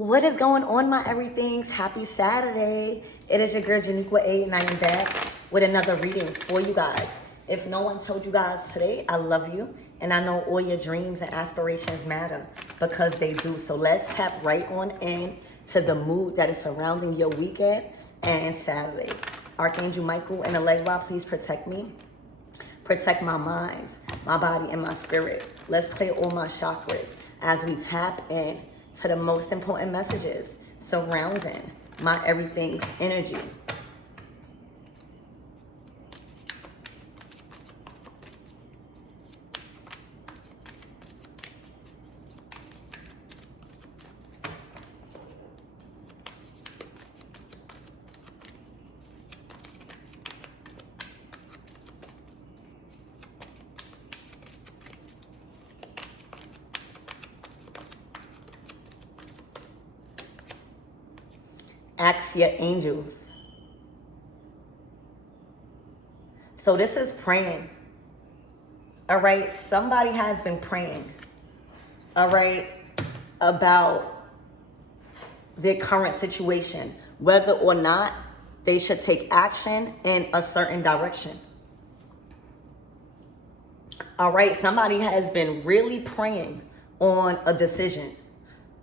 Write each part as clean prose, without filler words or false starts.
What is going on, my everythings? Happy Saturday. It is your girl Janiqua A, and I am back with another reading for you guys. If no one told you guys today, I love you, and I know all your dreams and aspirations matter because they do. So let's tap right on in to the mood that is surrounding your weekend and Saturday. Archangel Michael and the Legwa, please protect me. Protect my mind, my body, and my spirit. Let's clear all my chakras as we tap in to the most important messages surrounding my everything's energy. Ask your angels. So this is praying. All right. Somebody has been praying. All right. About their current situation, whether or not they should take action in a certain direction. All right. Somebody has been really praying on a decision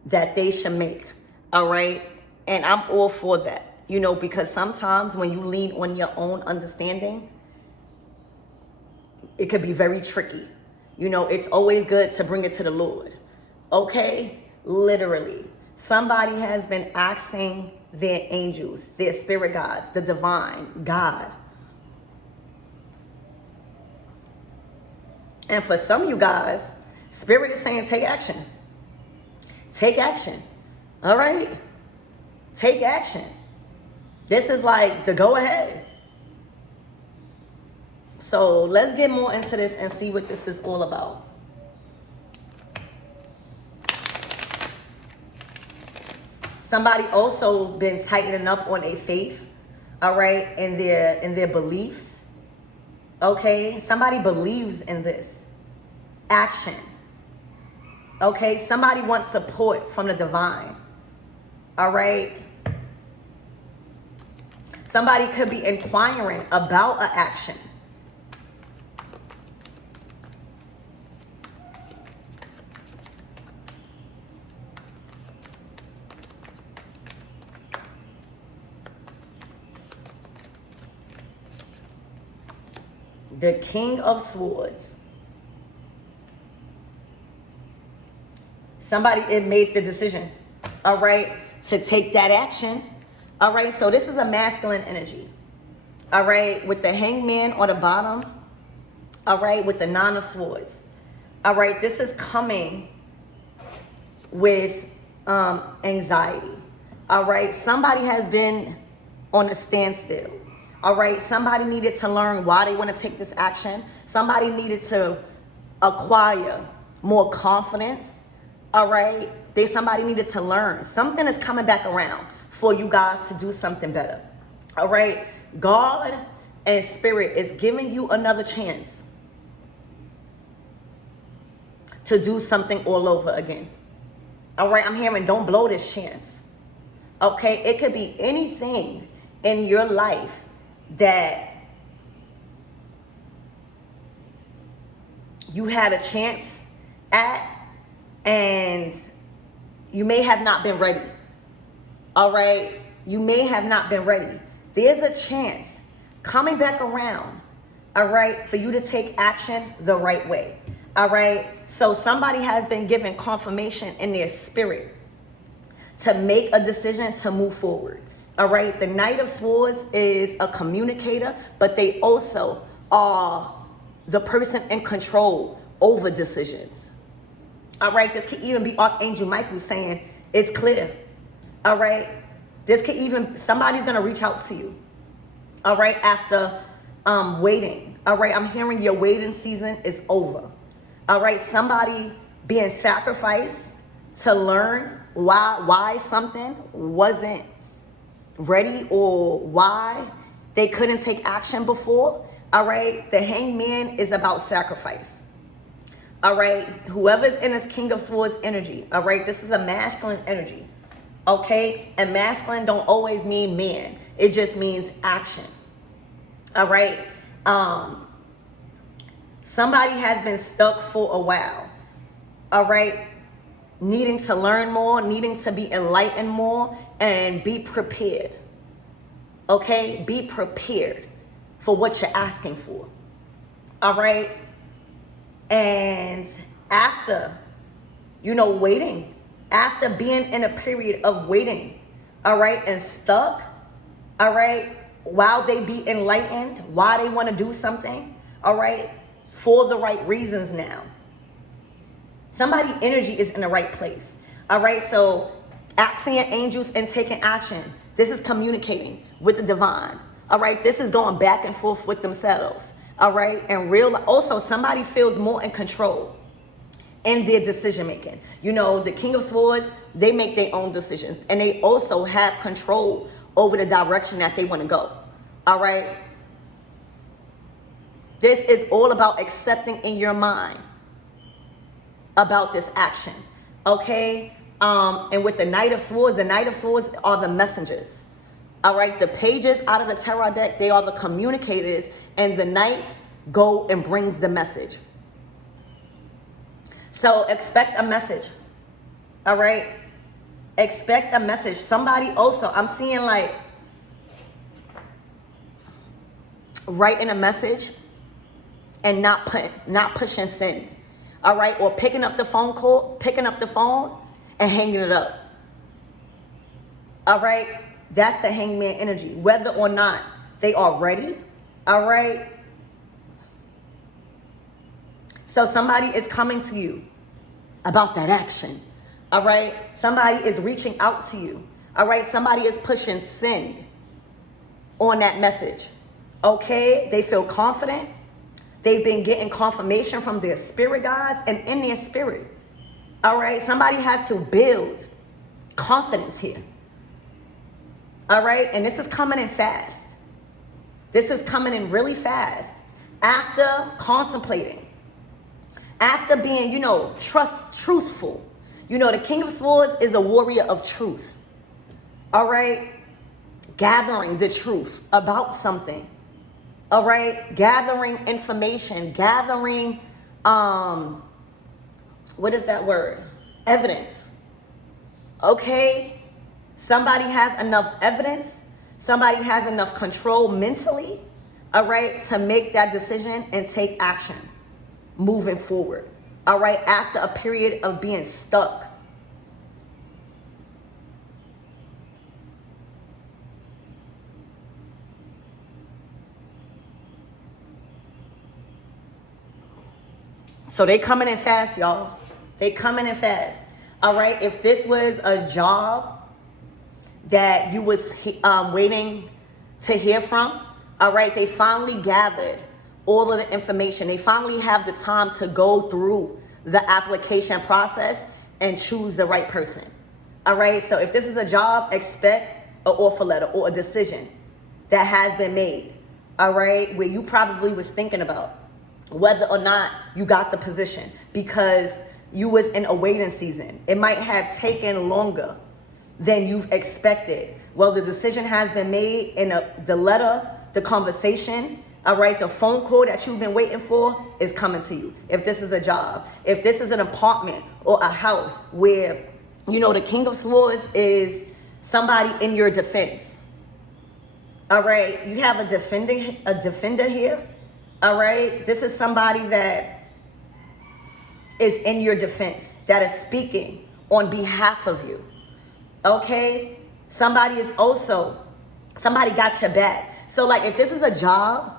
that they should make. All right. And I'm all for that, because sometimes when you lean on your own understanding, it could be very tricky. It's always good to bring it to the Lord. Okay? Literally. Somebody has been asking their angels, their spirit guides, the divine God. And for some of you guys, spirit is saying, take action. Take action. All right? Take action. This is like the go ahead. So let's get more into this and see what this is all about. Somebody also been tightening up on their faith, all right, in their beliefs. Okay, somebody believes in this. Action. Okay, somebody wants support from the divine. All right. Somebody could be inquiring about an action. The King of Swords. Somebody made the decision, all right, to take that action. All right, so this is a masculine energy. All right, with the hangman on the bottom. All right, with the Nine of Swords. All right, this is coming with anxiety. All right, somebody has been on a standstill. All right, somebody needed to learn why they want to take this action. Somebody needed to acquire more confidence. All right, somebody needed to learn. Something is coming back around for you guys to do something better. All right, God and spirit is giving you another chance to do something all over again. All right, I'm hearing don't blow this chance. Okay, it could be anything in your life that you had a chance at and you may have not been ready. All right, you may have not been ready. There's a chance coming back around, all right, for you to take action the right way. All right, so somebody has been given confirmation in their spirit to make a decision to move forward. All right, the Knight of Swords is a communicator, but they also are the person in control over decisions. All right, this could even be Archangel Michael saying it's clear. All right, this could even, somebody's going to reach out to you. All right, after waiting. All right, I'm hearing your waiting season is over. All right, somebody being sacrificed to learn why something wasn't ready or why they couldn't take action before. All right, the hangman is about sacrifice. All right, whoever's in this King of Swords energy, all right, this is a masculine energy. Okay? And masculine don't always mean man. It just means action. All right? Somebody has been stuck for a while. All right? Needing to learn more, needing to be enlightened more, and be prepared. Okay? Be prepared for what you're asking for. All right? And after, waiting, after being in a period of waiting, all right, and stuck, all right, while they be enlightened, why they want to do something, all right, for the right reasons now. Somebody's energy is in the right place. All right, so asking your angels and taking action. This is communicating with the divine. All right, this is going back and forth with themselves. All right, and also somebody feels more in control in their decision making. The King of Swords, they make their own decisions, and they also have control over the direction that they want to go. All right, this is all about accepting in your mind about this action. Okay, and with the Knight of Swords are the messengers. All right, the pages out of the tarot deck, they are the communicators, and the knights go and brings the message. So expect a message. All right, expect a message. Somebody also, I'm seeing like writing a message and not pushing send. All right, or picking up the phone and hanging it up. All right, that's the hangman energy. Whether or not they are ready, all right. So somebody is coming to you about that action, all right. Somebody is reaching out to you, all right. Somebody is pushing send on that message, okay. They feel confident. They've been getting confirmation from their spirit guides and in their spirit. All right. Somebody has to build confidence here. All right. And this is coming in fast. This is coming in really fast. After contemplating, after being, truthful. The King of Swords is a warrior of truth. All right. Gathering the truth about something. All right, gathering information, gathering, what is that word? Evidence. Okay, somebody has enough evidence, somebody has enough control mentally, all right, to make that decision and take action moving forward. All right, after a period of being stuck. So they coming in fast, y'all. They coming in fast. All right. If this was a job that you was waiting to hear from, all right, they finally gathered all of the information. They finally have the time to go through the application process and choose the right person. All right. So if this is a job, expect an offer letter or a decision that has been made. All right. Where you probably was thinking about whether or not you got the position because you was in a waiting season. It might have taken longer than you've expected. Well, the decision has been made in the letter, the conversation, all right, the phone call that you've been waiting for is coming to you. If this is a job, if this is an apartment or a house where, the King of Swords is somebody in your defense. All right, you have a defender here. All right, this is somebody that is in your defense, that is speaking on behalf of you. Okay, somebody got your back. So like if this is a job,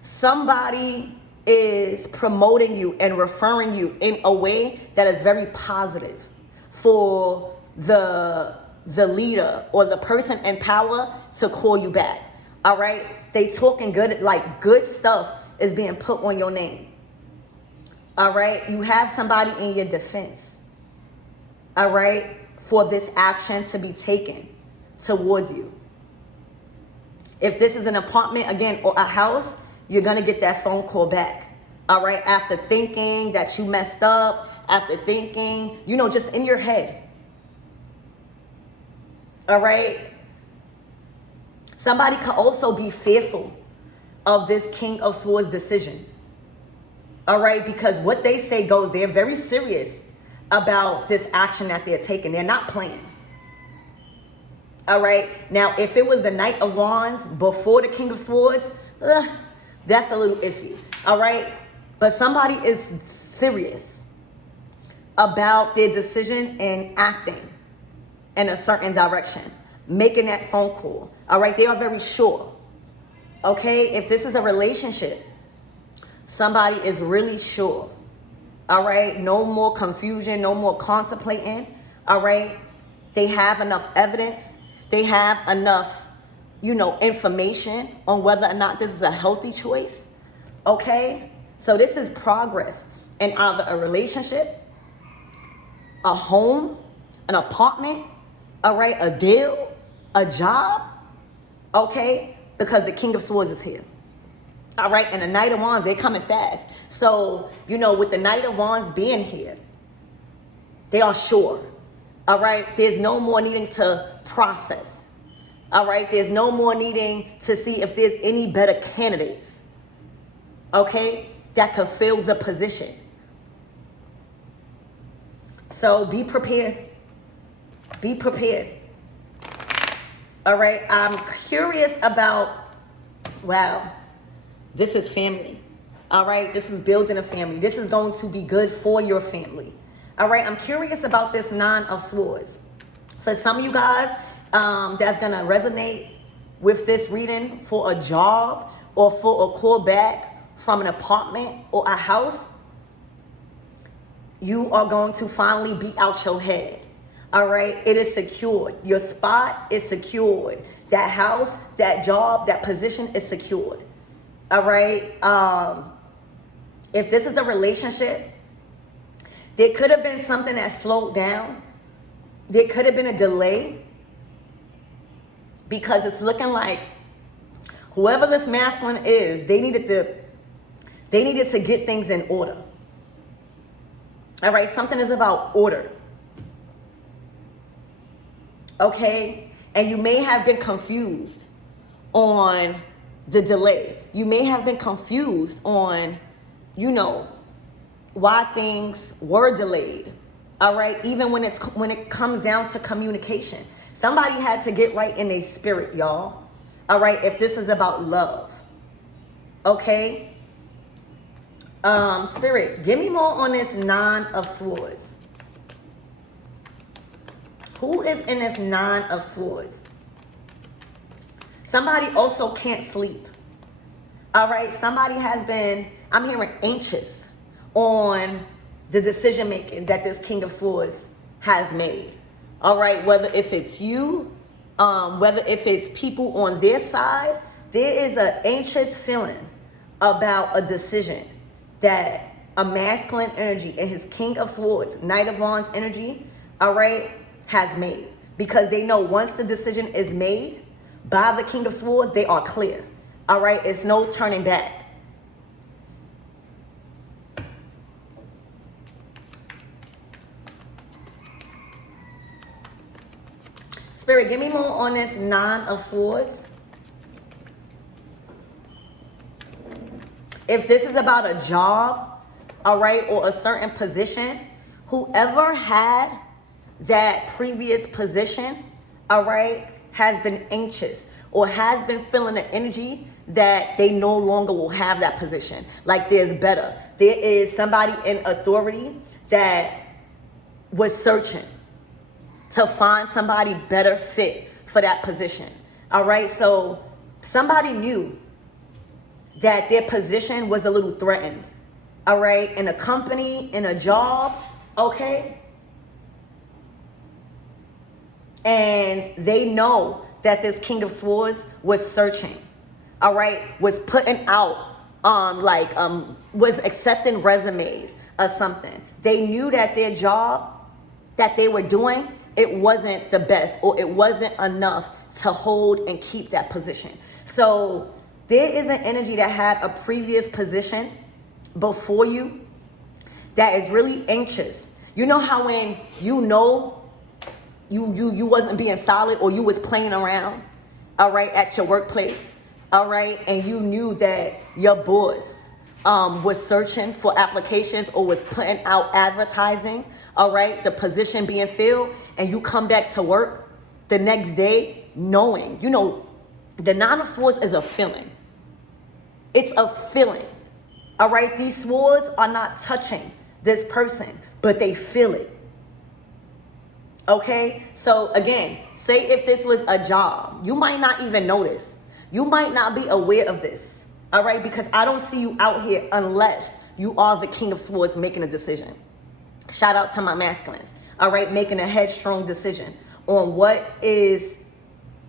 somebody is promoting you and referring you in a way that is very positive for the leader or the person in power to call you back. All right, they talking good, like good stuff is being put on your name. All right, you have somebody in your defense. All right, for this action to be taken towards you. If this is an apartment, again, or a house, you're going to get that phone call back. All right, after thinking that you messed up, after thinking, just in your head. All right. Somebody could also be fearful of this King of Swords decision. All right. Because what they say goes. They're very serious about this action that they're taking. They're not playing. All right. Now, if it was the Knight of Wands before the King of Swords, that's a little iffy. All right. But somebody is serious about their decision and acting in a certain direction, making that phone call. All right. They are very sure. Okay. If this is a relationship, somebody is really sure. All right. No more confusion, no more contemplating. All right. They have enough evidence. They have enough, information on whether or not this is a healthy choice. Okay? So this is progress in either a relationship, a home, an apartment, all right, a deal, a job. Okay? Because the King of Swords is here. All right? And the Knight of Wands, they're coming fast. So, with the Knight of Wands being here, they are sure. All right, there's no more needing to process. All right, there's no more needing to see if there's any better candidates, okay, that could fill the position. So be prepared. Be prepared. All right, I'm curious about, wow, this is family. All right, this is building a family. This is going to be good for your family. All right, I'm curious about this Nine of Swords. For some of you guys, that's going to resonate with this reading for a job or for a call back from an apartment or a house. You are going to finally be out your head. All right, it is secured. Your spot is secured. That house, that job, that position is secured. All right, if this is a relationship, there could have been something that slowed down. There could have been a delay because it's looking like whoever this masculine is, they needed to get things in order. All right, something is about order. Okay, and you may have been confused on the delay. You may have been confused on, why things were delayed. All right, even when it comes down to communication, somebody had to get right in their spirit, y'all. All right, if this is about love, okay. Spirit, give me more on this Nine of Swords. Who is in this Nine of Swords? Somebody also can't sleep. All right, somebody has been, I'm hearing anxious on the decision making that this King of Swords has made. All right, whether if it's you, whether if it's people on their side, there is an anxious feeling about a decision that a masculine energy and his King of Swords, Knight of Wands energy, all right, has made. Because they know once the decision is made by the King of Swords, they are clear. All right, it's no turning back. Spirit, give me more on this Nine of Swords. If this is about a job, all right, or a certain position, whoever had that previous position, all right, has been anxious or has been feeling the energy that they no longer will have that position. Like there's better. There is somebody in authority that was searching to find somebody better fit for that position. All right, so somebody knew that their position was a little threatened. All right, in a company, in a job, okay? And they know that this King of Swords was searching, all right, was putting out, was accepting resumes or something. They knew that their job that they were doing, it wasn't the best or it wasn't enough to hold and keep that position. So there is an energy that had a previous position before you that is really anxious. You know how when you know you wasn't being solid, or you was playing around, all right, at your workplace, all right, and you knew that your boss was searching for applications or was putting out advertising, all right, the position being filled, and you come back to work the next day knowing, the Nine of Swords is a feeling. It's a feeling, all right? These swords are not touching this person, but they feel it. Okay, so again, say if this was a job, you might not even notice. You might not be aware of this, all right? Because I don't see you out here unless you are the King of Swords making a decision. Shout out to my masculines, all right? Making a headstrong decision on what is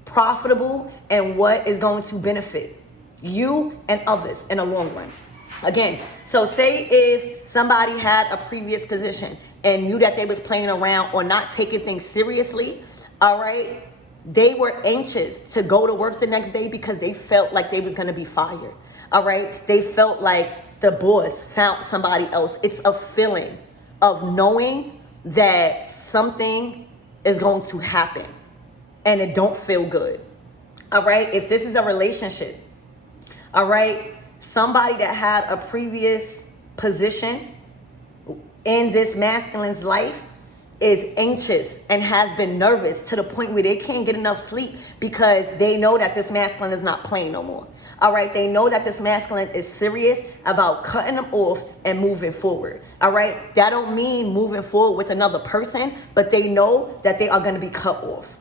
profitable and what is going to benefit you and others in the long run. Again, so say if somebody had a previous position and knew that they was playing around or not taking things seriously, all right, they were anxious to go to work the next day because they felt like they was going to be fired, all right? They felt like the boss found somebody else. It's a feeling of knowing that something is going to happen and it don't feel good, all right? If this is a relationship, all right, somebody that had a previous position in this masculine's life is anxious and has been nervous to the point where they can't get enough sleep because they know that this masculine is not playing no more. All right, they know that this masculine is serious about cutting them off and moving forward. All right, that don't mean moving forward with another person, but they know that they are going to be cut off.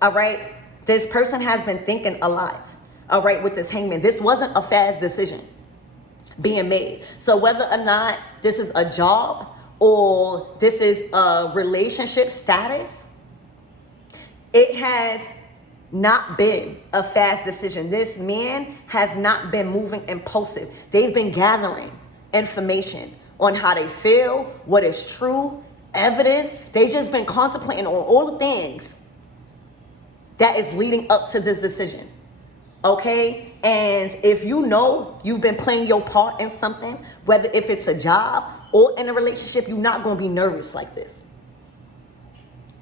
All right, this person has been thinking a lot. All right, with this hangman, this wasn't a fast decision being made. So whether or not this is a job or this is a relationship status, it has not been a fast decision. This man has not been moving impulsive. They've been gathering information on how they feel, what is true, evidence. They've just been contemplating on all the things that is leading up to this decision. Okay, and if you know you've been playing your part in something, whether if it's a job or in a relationship, you're not going to be nervous like this.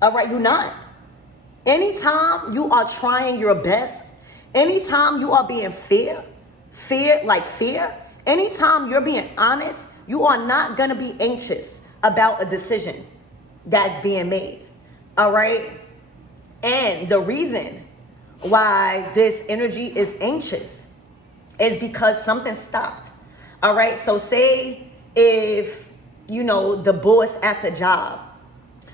All right, you're not. Anytime you are trying your best, anytime you are being fair, anytime you're being honest, you are not going to be anxious about a decision that's being made. All right, and the reason why this energy is anxious is because something stopped. All right, so say if the boss at the job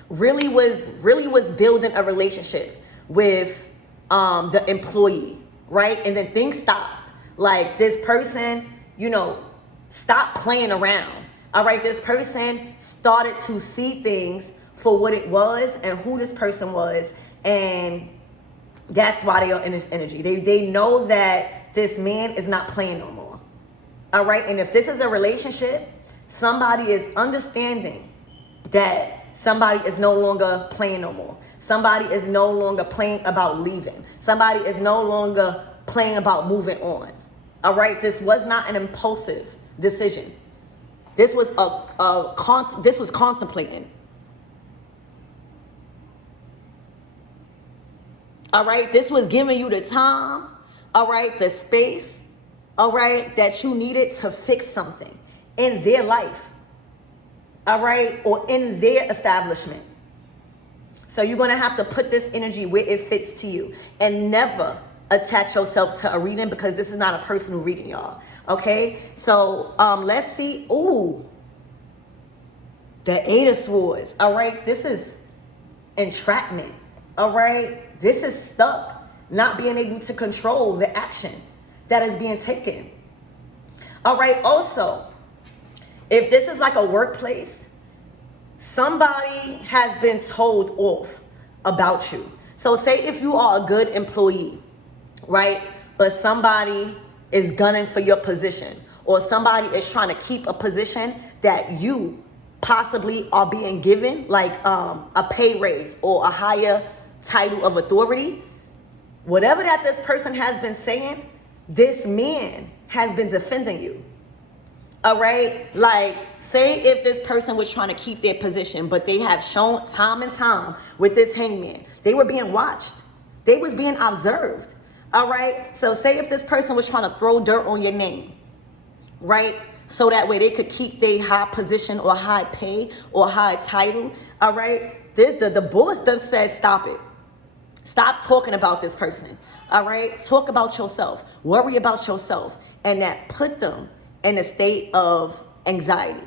really was building a relationship with the employee, right? And then things stopped. Like this person, stopped playing around. All right, this person started to see things for what it was and who this person was, and that's why they are in this energy. They know that this man is not playing no more. All right. And if this is a relationship, somebody is understanding that somebody is no longer playing no more. Somebody is no longer playing about leaving. Somebody is no longer playing about moving on. All right. This was not an impulsive decision. This was this was contemplating. All right, this was giving you the time, all right, the space, all right, that you needed to fix something in their life, all right, or in their establishment. So you're going to have to put this energy where it fits to you and never attach yourself to a reading because this is not a personal reading, y'all, okay? So let's see. Ooh, the Eight of Swords, all right? This is entrapment, all right? This is stuck, not being able to control the action that is being taken. All right, also, if this is like a workplace, somebody has been told off about you. So say if you are a good employee, right, but somebody is gunning for your position, or somebody is trying to keep a position that you possibly are being given, like a pay raise or a higher title of authority, whatever that this person has been saying, this man has been defending you. All right, like say if this person was trying to keep their position, but they have shown time and time with this hangman, they were being watched, they was being observed. All right, so say if this person was trying to throw dirt on your name, right, so that way they could keep their high position or high pay or high title. All right, the boss done said stop it. Stop talking about this person. All right, talk about yourself, worry about yourself, and that put them in a state of anxiety.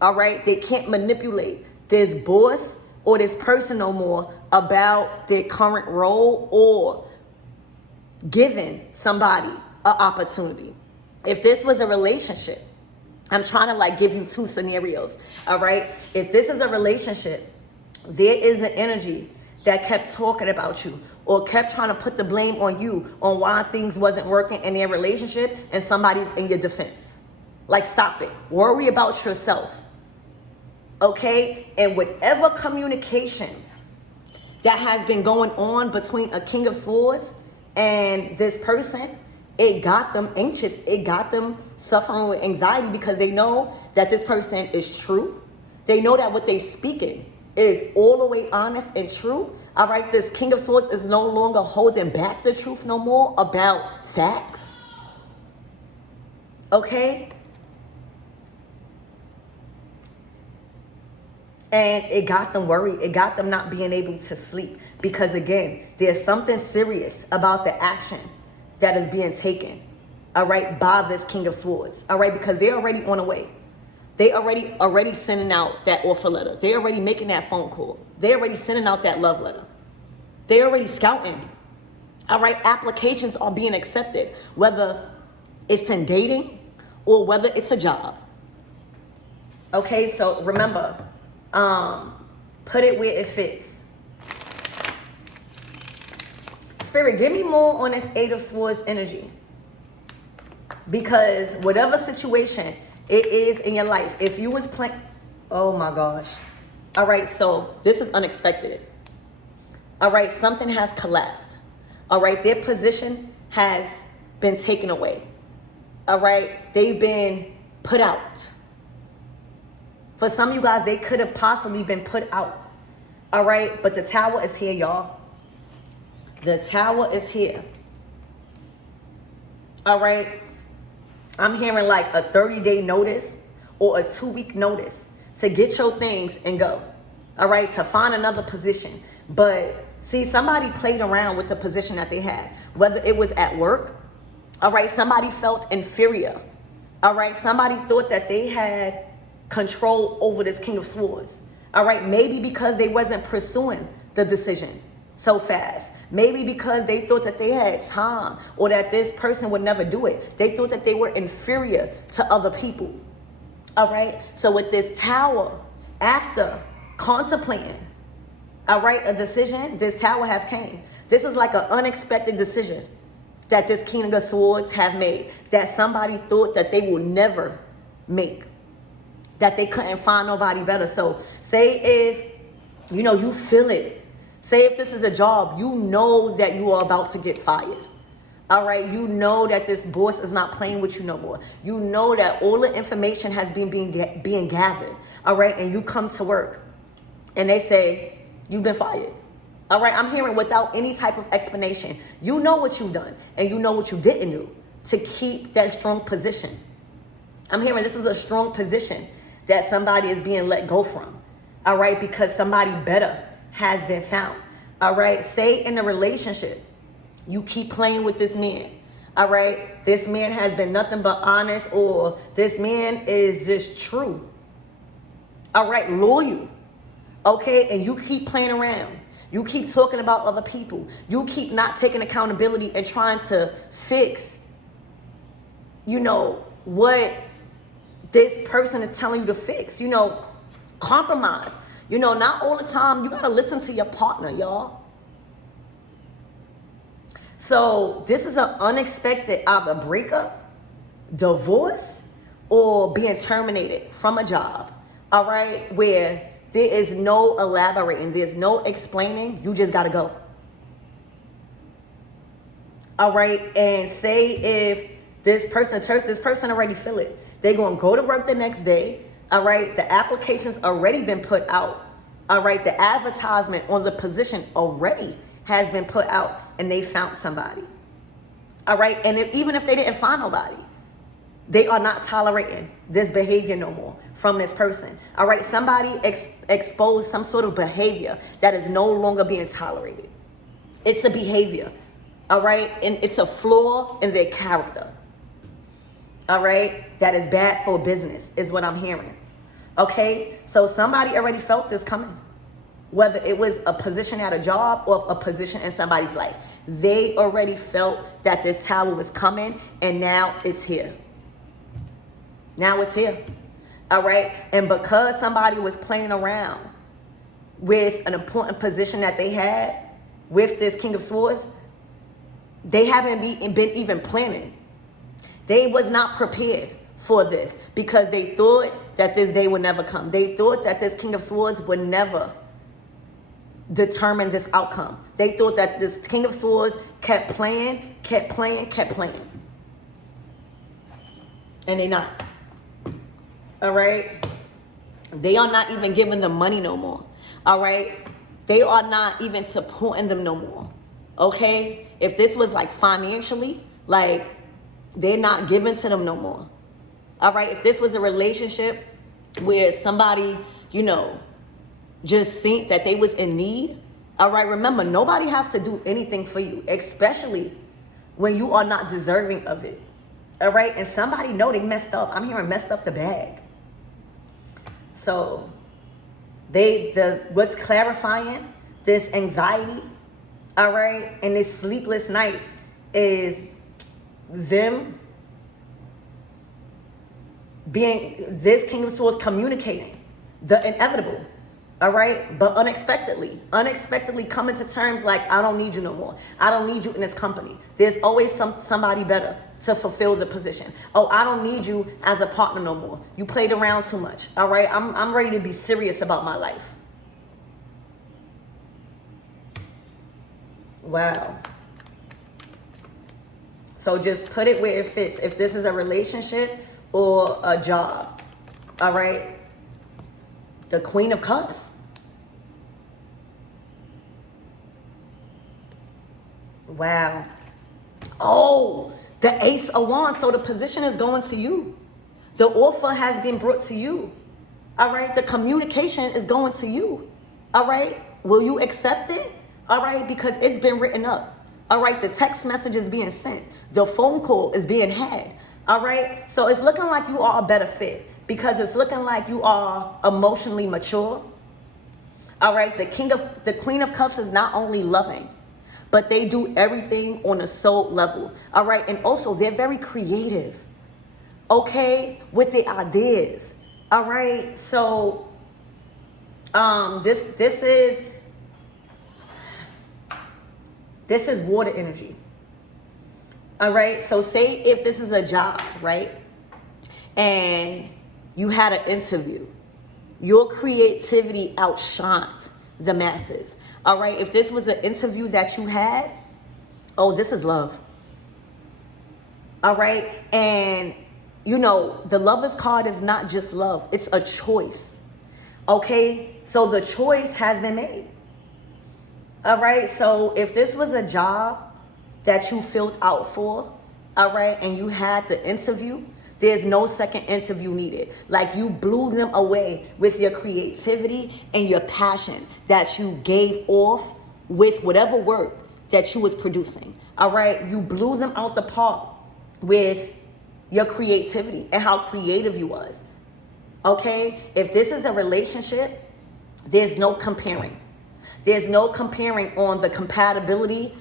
All right, they can't manipulate this boss or this person no more about their current role or giving somebody an opportunity. If this was a relationship, I'm trying to like give you two scenarios. All right, if this is a relationship, there is an energy that kept talking about you or kept trying to put the blame on you on why things wasn't working in their relationship, and somebody's in your defense. Like, stop it. Worry about yourself. Okay? And whatever communication that has been going on between a King of Swords and this person, it got them anxious. It got them suffering with anxiety because they know that this person is true. They know that what they speaking is all the way honest and true. All right, this King of Swords is no longer holding back the truth no more about facts. Okay? And it got them worried. It got them not being able to sleep. Because again, there's something serious about the action that is being taken, all right, by this King of Swords. All right, because they're already on the way. They already sending out that offer letter. They already making that phone call. They already sending out that love letter. They already scouting. All right, applications are being accepted, whether it's in dating or whether it's a job. Okay, so remember, put it where it fits. Spirit, give me more on this Eight of Swords energy. Because whatever situation it is in your life, if you was playing, oh my gosh. All right, so this is unexpected. All right, something has collapsed. All right, their position has been taken away. All right, they've been put out. For some of you guys, they could have possibly been put out. All right, but the Tower is here, y'all. The Tower is here. All right. I'm hearing like a 30-day notice or a 2-week notice to get your things and go. All right, to find another position. But see, somebody played around with the position that they had, whether it was at work. All right, somebody felt inferior. All right, somebody thought that they had control over this King of Swords. All right, maybe because they wasn't pursuing the decision so fast. Maybe because they thought that they had time or that this person would never do it. They thought that they were inferior to other people. All right. So with this Tower, after contemplating, all right, a decision, this Tower has came. This is like an unexpected decision that this King of Swords have made, that somebody thought that they would never make, that they couldn't find nobody better. So say if, you feel it. Say if this is a job, you know that you are about to get fired. All right, you know that this boss is not playing with you no more. You know that all the information has been being gathered. All right, and you come to work and they say, you've been fired. All right, I'm hearing without any type of explanation. You know what you've done and you know what you didn't do to keep that strong position. I'm hearing this was a strong position that somebody is being let go from. All right, because somebody better has been found. All right, say in a relationship, you keep playing with this man. All right, this man has been nothing but honest, or this man is just true. All right, loyal. Okay, and you keep playing around. You keep talking about other people. You keep not taking accountability and trying to fix, what this person is telling you to fix. Compromise. Not all the time. You got to listen to your partner, y'all. So this is an unexpected either breakup, divorce, or being terminated from a job. All right, where there is no elaborating, there's no explaining. You just got to go. All right, and say if This person already feel it. They're going to go to work the next day. All right. The application's already been put out. All right. The advertisement on the position already has been put out, and they found somebody. All right. And even if they didn't find nobody, they are not tolerating this behavior no more from this person. All right. Somebody exposed some sort of behavior that is no longer being tolerated. It's a behavior. All right. And it's a flaw in their character. All right. That is bad for business is what I'm hearing. Okay. So somebody already felt this coming, whether it was a position at a job or a position in somebody's life. They already felt that this tower was coming, and now it's here. Now it's here. All right. And because somebody was playing around with an important position that they had with this King of Swords, they haven't been even planning. They was not prepared for this because they thought that this day would never come. They thought that this King of Swords would never determine this outcome. They thought that this King of Swords kept playing. And they not. All right. They are not even giving them money no more. All right. They are not even supporting them no more. Okay. If this was like financially, like they're not giving to them no more. All right. If this was a relationship where somebody, just think that they was in need. All right. Remember, nobody has to do anything for you, especially when you are not deserving of it. All right. And somebody know they messed up. I'm hearing messed up the bag. So what's clarifying this anxiety, all right, and this sleepless nights is them this King of Swords communicating the inevitable, all right, but unexpectedly coming to terms like, I don't need you no more. I don't need you in this company. There's always somebody better to fulfill the position. Oh, I don't need you as a partner no more. You played around too much. All right, I'm ready to be serious about my life. Wow. So just put it where it fits. If this is a relationship or a job, all right. The Queen of Cups. Wow. Oh, the Ace of Wands. So the position is going to you. The offer has been brought to you. All right. The communication is going to you. All right. Will you accept it? All right. Because it's been written up. All right. The text message is being sent. The phone call is being had. All right. So it's looking like you are a better fit because it's looking like you are emotionally mature. All right. The Queen of Cups is not only loving, but they do everything on a soul level. All right. And also they're very creative. Okay. With their ideas. All right. So this is water energy. All right. So say if this is a job, right? And you had an interview, your creativity outshined the masses. All right. If this was an interview that you had, oh, this is love. All right. And the Lover's card is not just love. It's a choice. Okay. So the choice has been made. All right. So if this was a job that you filled out for, all right, and you had the interview, there's no second interview needed. Like you blew them away with your creativity and your passion that you gave off with whatever work that you was producing. All right. You blew them out the park with your creativity and how creative you was. Okay. If this is a relationship, there's no comparing. There's no comparing on the compatibility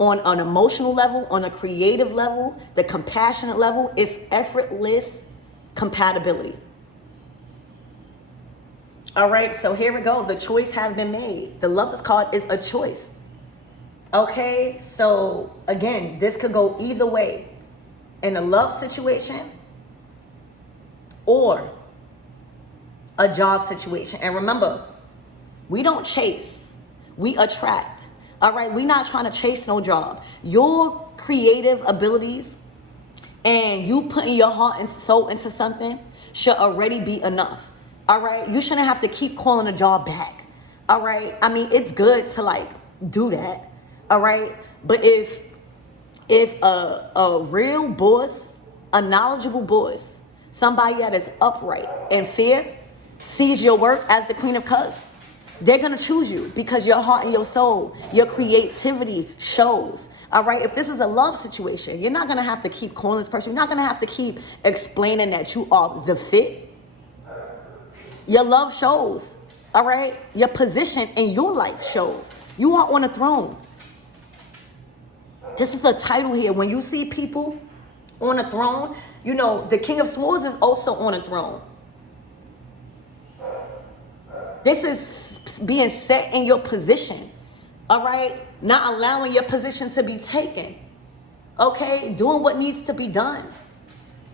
on an emotional level, on a creative level, the compassionate level. It's effortless compatibility. All right, so here we go. The choice has been made. The Lover's card is a choice. Okay, so again, this could go either way. In a love situation or a job situation. And remember, we don't chase, we attract. All right, we're not trying to chase no job. Your creative abilities and you putting your heart and soul into something should already be enough. All right, you shouldn't have to keep calling a job back. All right, I mean, it's good to like do that. All right, but if a real boss, a knowledgeable boss, somebody that is upright and fair, sees your work as the Queen of Cups, they're going to choose you because your heart and your soul, your creativity shows. All right. If this is a love situation, you're not going to have to keep calling this person. You're not going to have to keep explaining that you are the fit. Your love shows. All right. Your position in your life shows. You are on a throne. This is a title here. When you see people on a throne, you know, the King of Swords is also on a throne. This is being set in your position, all right? Not allowing your position to be taken, okay? Doing what needs to be done,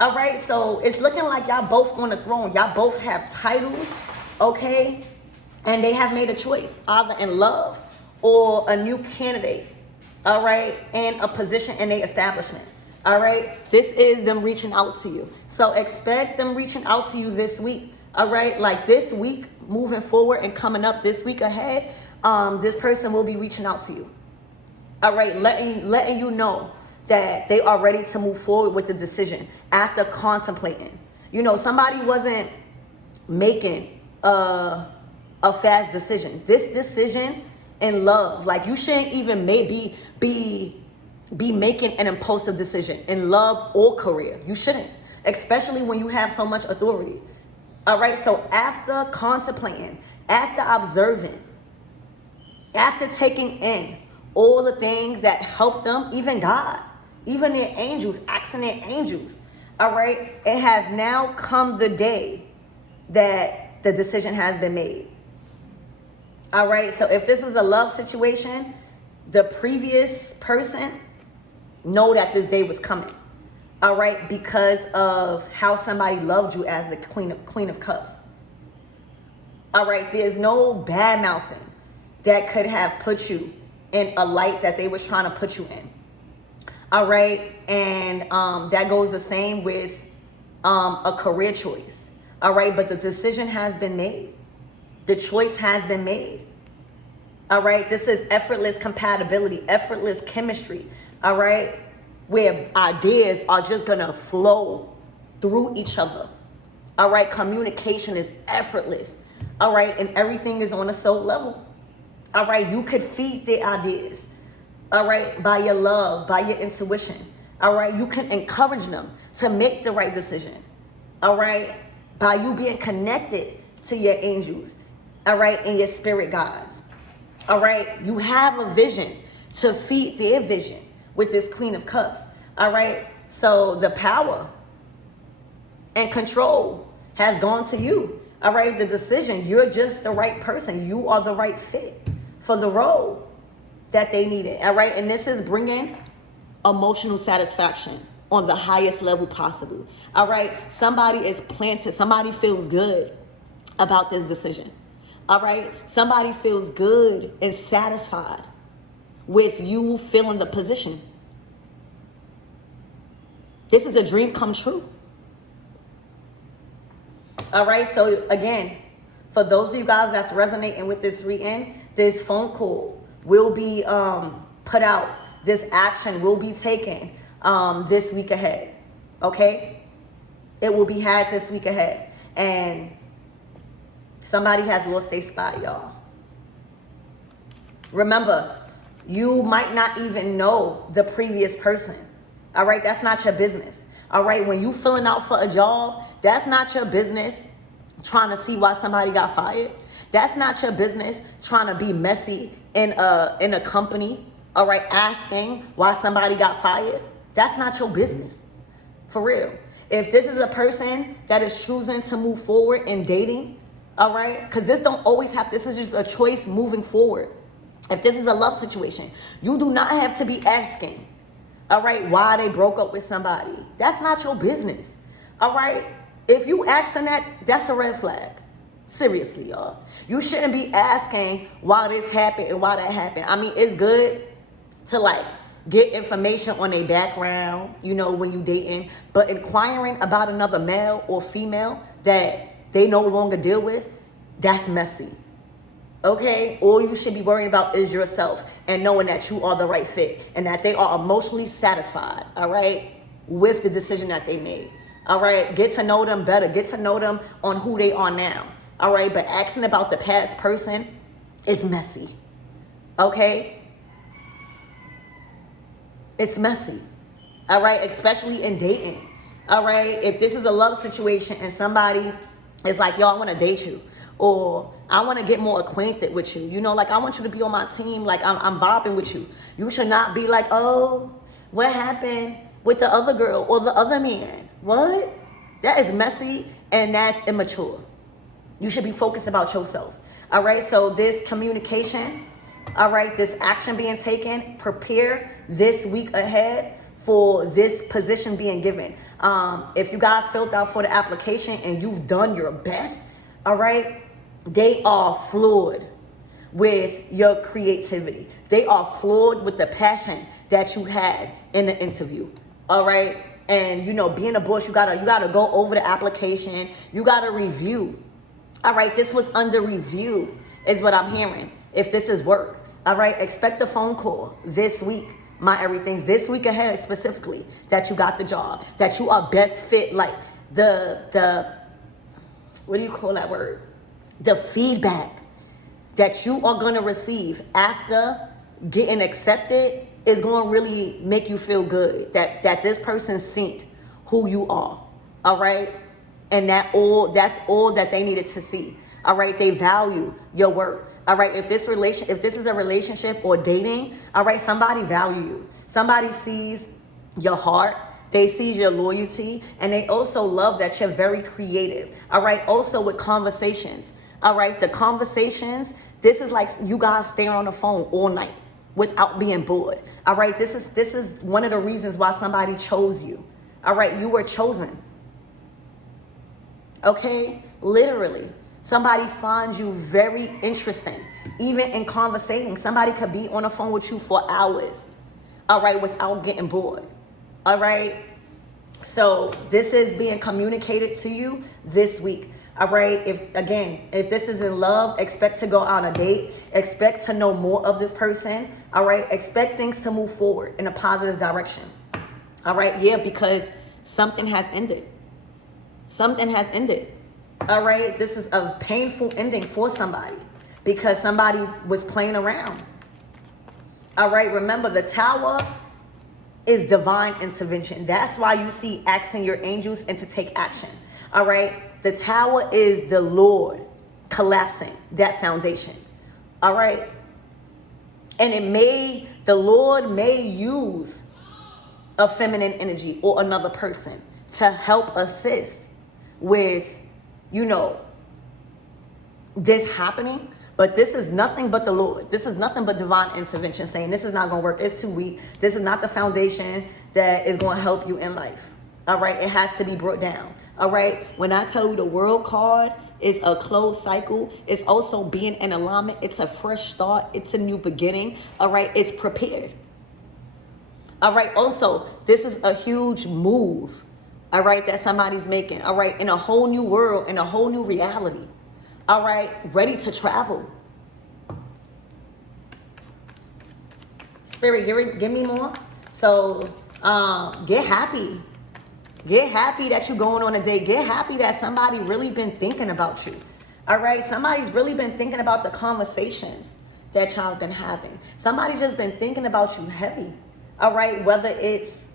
all right? So it's looking like y'all both on the throne. Y'all both have titles, okay? And they have made a choice, either in love or a new candidate, all right? And a position in their establishment, all right? This is them reaching out to you. So expect them reaching out to you this week. All right, like this week, moving forward and coming up this week ahead, this person will be reaching out to you. All right, letting you know that they are ready to move forward with the decision after contemplating. You know, somebody wasn't making a fast decision. This decision in love, like you shouldn't even maybe be making an impulsive decision in love or career. You shouldn't, especially when you have so much authority. All right, so after contemplating, after observing, after taking in all the things that help them, even God, even their angels, asking their angels, all right, it has now come the day that the decision has been made. All right, so if this is a love situation, the previous person know that this day was coming. All right, because of how somebody loved you as the Queen of Cups. All right, there's no bad mouthing that could have put you in a light that they was trying to put you in. All right, and that goes the same with a career choice. All right, but the decision has been made. The choice has been made. All right, this is effortless compatibility, effortless chemistry. All right, where ideas are just gonna flow through each other. All right, communication is effortless. All right, and everything is on a soul level. All right, you could feed the ideas. All right, by your love, by your intuition. All right, you can encourage them to make the right decision. All right, by you being connected to your angels. All right, and your spirit guides. All right, you have a vision to feed their vision with this Queen of Cups. All right, so the power and control has gone to you. All right, the decision, you're just the right person. You are the right fit for the role that they needed. All right, and this is bringing emotional satisfaction on the highest level possible. All right, somebody is planted. Somebody feels good about this decision. All right, somebody feels good and satisfied with you filling the position. This is a dream come true. All right, so again, for those of you guys that's resonating with this reading, this phone call will be put out. This action will be taken this week ahead, okay? It will be had this week ahead. And somebody has lost their spot, y'all. Remember, you might not even know the previous person. All right, that's not your business. All right, when you filling out for a job, that's not your business trying to see why somebody got fired. That's not your business trying to be messy in a company. All right, asking why somebody got fired. That's not your business. For real. If this is a person that is choosing to move forward in dating, all right, because this is just a choice moving forward. If this is a love situation, you do not have to be asking, all right, why they broke up with somebody. That's not your business. All right, if you asking that, that's a red flag. Seriously, y'all. You shouldn't be asking why this happened and why that happened. I mean, it's good to like get information on their background, you know, when you dating. But inquiring about another male or female that they no longer deal with, that's messy. Okay? All you should be worrying about is yourself and knowing that you are the right fit and that they are emotionally satisfied, all right, with the decision that they made. All right? Get to know them better. Get to know them on who they are now. All right? But asking about the past person is messy. Okay? It's messy. All right? Especially in dating. All right? If this is a love situation and somebody is like, yo, I want to date you. Or I want to get more acquainted with you. You know, like I want you to be on my team. Like I'm vibing with you. You should not be like, oh, what happened with the other girl or the other man? What? That is messy and that's immature. You should be focused about yourself. All right. So this communication, all right, this action being taken, prepare this week ahead for this position being given. If you guys filled out for the application and you've done your best, all right, they are floored with your creativity. They are floored with the passion that you had in the interview. All right. And you know, being a boss, you gotta go over the application. You gotta review. All right. This was under review, is what I'm hearing. If this is work. All right. Expect a phone call this week. My everything's this week ahead specifically that you got the job, that you are best fit. Like the what do you call that word? The feedback that you are going to receive after getting accepted is going to really make you feel good that this person seen who you are. All right. And that's all that they needed to see. All right. They value your work. All right. If this is a relationship or dating, all right, somebody value you. Somebody sees your heart. They see your loyalty, and they also love that you're very creative. All right. Also with conversations. All right. The conversations, this is like you guys staying on the phone all night without being bored. All right. This is one of the reasons why somebody chose you. All right. You were chosen. Okay. Literally. Somebody finds you very interesting. Even in conversating, somebody could be on the phone with you for hours. All right. Without getting bored. All right. So this is being communicated to you this week. All right. If this is in love, expect to go on a date. Expect to know more of this person. All right. Expect things to move forward in a positive direction. All right. Yeah, because something has ended. Something has ended. All right. This is a painful ending for somebody because somebody was playing around. All right. Remember, the Tower is divine intervention. That's why you see asking your angels and to take action. All right. The Tower is the Lord collapsing that foundation. All right. And the Lord may use a feminine energy or another person to help assist with, you know, this happening. But this is nothing but the Lord. This is nothing but divine intervention saying this is not going to work. It's too weak. This is not the foundation that is going to help you in life. All right. It has to be brought down. All right. When I tell you the World card is a closed cycle, it's also being in alignment. It's a fresh start. It's a new beginning. All right. It's prepared. All right. Also, this is a huge move. All right. That somebody's making. All right. In a whole new world, in a whole new reality. All right, ready to travel. Spirit, give me more. So, get happy. Get happy that you're going on a date. Get happy that somebody really been thinking about you. All right, somebody's really been thinking about the conversations that y'all been having. Somebody just been thinking about you heavy. All right, whether it's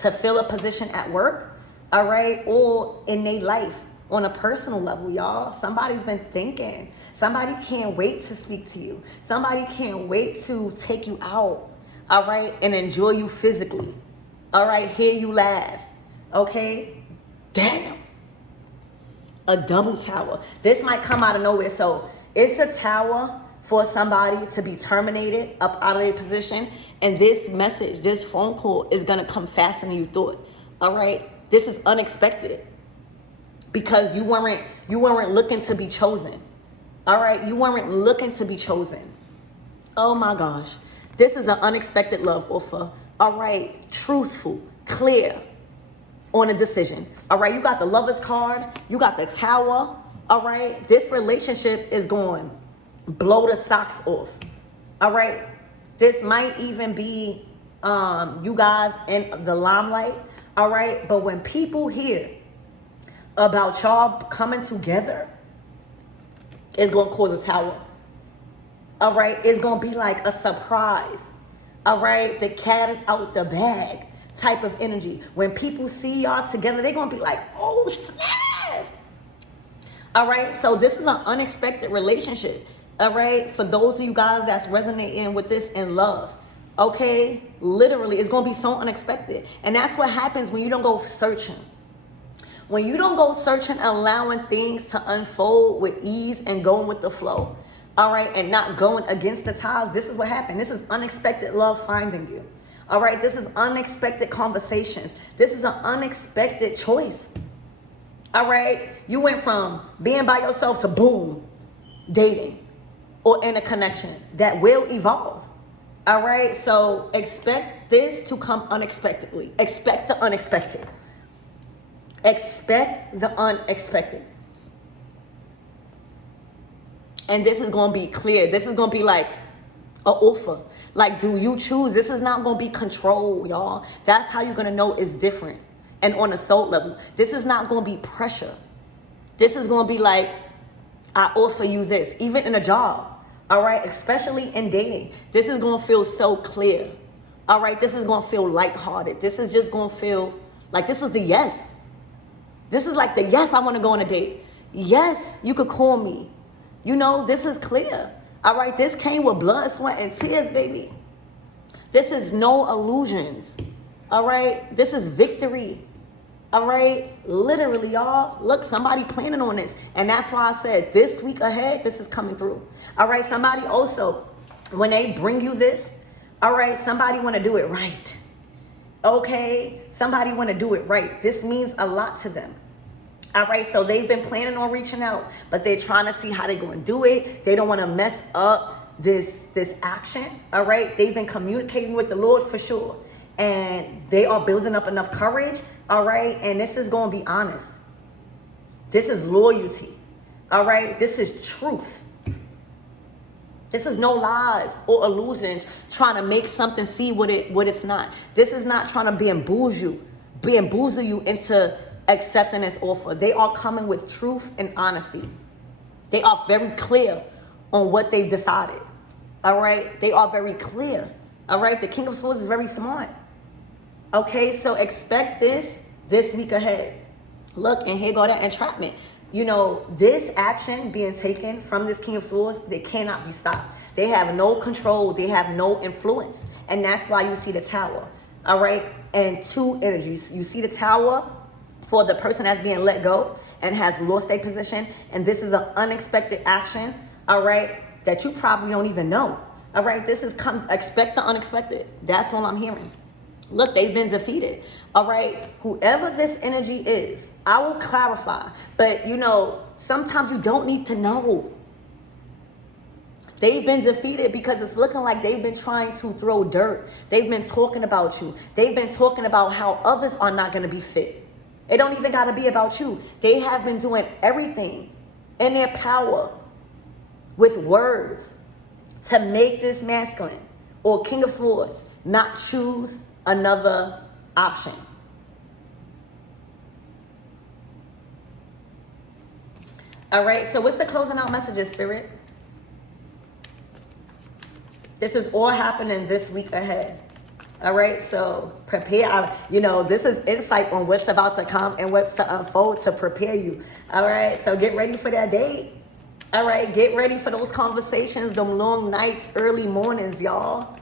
to fill a position at work, all right, or in their life. On a personal level, y'all, somebody's been thinking. Somebody can't wait to speak to you. Somebody can't wait to take you out, all right, and enjoy you physically. All right, hear you laugh, okay? Damn. A double tower. This might come out of nowhere. So it's a tower for somebody to be terminated up out of their position. And this message, this phone call is going to come faster than you thought, all right? This is unexpected. Because you weren't looking to be chosen. All right. You weren't looking to be chosen. Oh my gosh. This is an unexpected love offer. All right, truthful, clear on a decision. All right, you got the Lover's card, you got the Tower. All right, this relationship is going to blow the socks off. All right, this might even be you guys in the limelight. All right, but when people hear about y'all coming together, it's going to cause a Tower. All right, it's going to be like a surprise. All right, the cat is out the bag type of energy. When people see y'all together, they're going to be like, oh, snap. All right, so this is an unexpected relationship. All right, for those of you guys that's resonating with this in love. Okay, literally, it's going to be so unexpected. And that's what happens when you don't go searching. When you don't go searching, allowing things to unfold with ease and going with the flow. All right, and not going against the tides. This is what happened. This is unexpected love finding you. All right, this is unexpected conversations. This is an unexpected choice. All right, you went from being by yourself to boom, dating or in a connection that will evolve. All right, so expect this to come unexpectedly. Expect the unexpected. Expect the unexpected. And this is going to be clear. This is going to be like an offer. Like, do you choose? This is not going to be control, y'all. That's how you're going to know it's different. And on a soul level, this is not going to be pressure. This is going to be like, I offer you this, even in a job. All right, especially in dating. This is going to feel so clear. All right, this is going to feel lighthearted. This is just going to feel like this is the yes. This is like the yes, I want to go on a date. Yes, you could call me. You know, this is clear. All right, this came with blood, sweat, and tears, baby. This is no illusions. All right, this is victory. All right, literally, y'all. Look, somebody planning on this. And that's why I said this week ahead, this is coming through. All right, somebody also, when they bring you this, all right, somebody want to do it right. Okay, somebody want to do it right. This means a lot to them. All right, so they've been planning on reaching out, but they're trying to see how they're going to do it. They don't want to mess up this action. All right, they've been communicating with the Lord for sure. And they are building up enough courage. All right, and this is going to be honest. This is loyalty. All right, this is truth. This is no lies or illusions trying to make something see what it's not. This is not trying to bamboozle you into accepting this offer. They are coming with truth and honesty. They are very clear on what they've decided. All right, they are very clear. All right, the King of Swords is very smart. Okay, so expect this week ahead. Look, and here go that entrapment. You know, this action being taken from this King of Swords, they cannot be stopped. They have no control. They have no influence. And that's why you see the Tower. All right, and two energies. You see the Tower for the person that's being let go and has lost their position. And this is an unexpected action, all right, that you probably don't even know. All right, this is expect the unexpected. That's all I'm hearing. Look, they've been defeated. All right, whoever this energy is, I will clarify. But, you know, sometimes you don't need to know. They've been defeated because it's looking like they've been trying to throw dirt. They've been talking about you. They've been talking about how others are not going to be fit. It don't even got to be about you. They have been doing everything in their power with words to make this masculine or King of Swords not choose another option. All right, so what's the closing out messages, Spirit? This is all happening this week ahead. All right, so prepare. You know, this is insight on what's about to come and what's to unfold to prepare you. All right, so get ready for that date. All right, get ready for those conversations, them long nights, early mornings, y'all.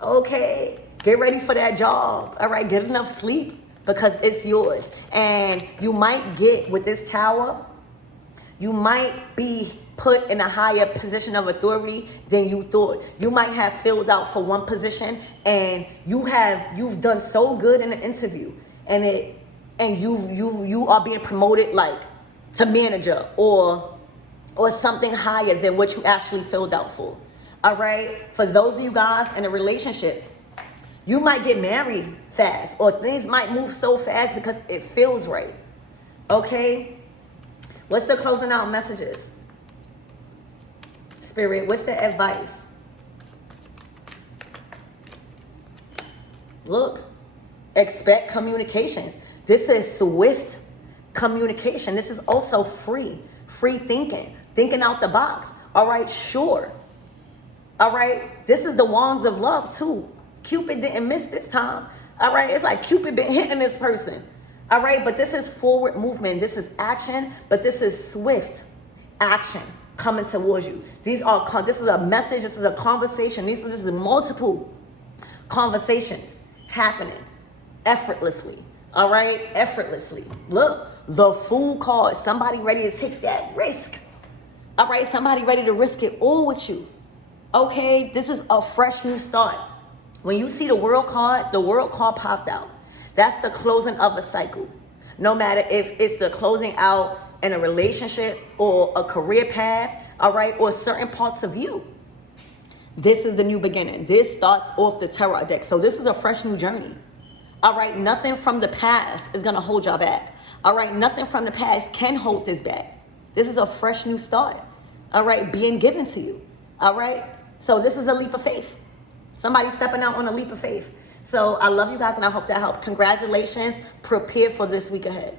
Okay, get ready for that job. All right, get enough sleep because it's yours. And you might get with this Tower, you might be put in a higher position of authority than you thought. You might have filled out for one position and you've done so good in the interview and you are being promoted like to manager or something higher than what you actually filled out for. All right. For those of you guys in a relationship, you might get married fast, or things might move so fast because it feels right. Okay. What's the closing out messages? Spirit, what's the advice? Look, expect communication. This is swift communication. This is also free thinking, thinking out the box. All right, sure. All right, this is the wands of love too. Cupid didn't miss this time. All right, it's like Cupid been hitting this person. All right, but this is forward movement. This is action, but this is swift action coming towards you. This is a message. This is a conversation. This is multiple conversations happening effortlessly. All right, effortlessly. Look, the Fool card. Somebody ready to take that risk. All right, somebody ready to risk it all with you. Okay, this is a fresh new start. When you see the World card popped out. That's the closing of a cycle. No matter if it's the closing out in a relationship or a career path, all right, or certain parts of you. This is the new beginning. This starts off the tarot deck. So this is a fresh new journey. All right, nothing from the past is going to hold y'all back. All right, nothing from the past can hold this back. This is a fresh new start. All right, being given to you. All right, so this is a leap of faith. Somebody stepping out on a leap of faith. So I love you guys and I hope that helped. Congratulations. Prepare for this week ahead.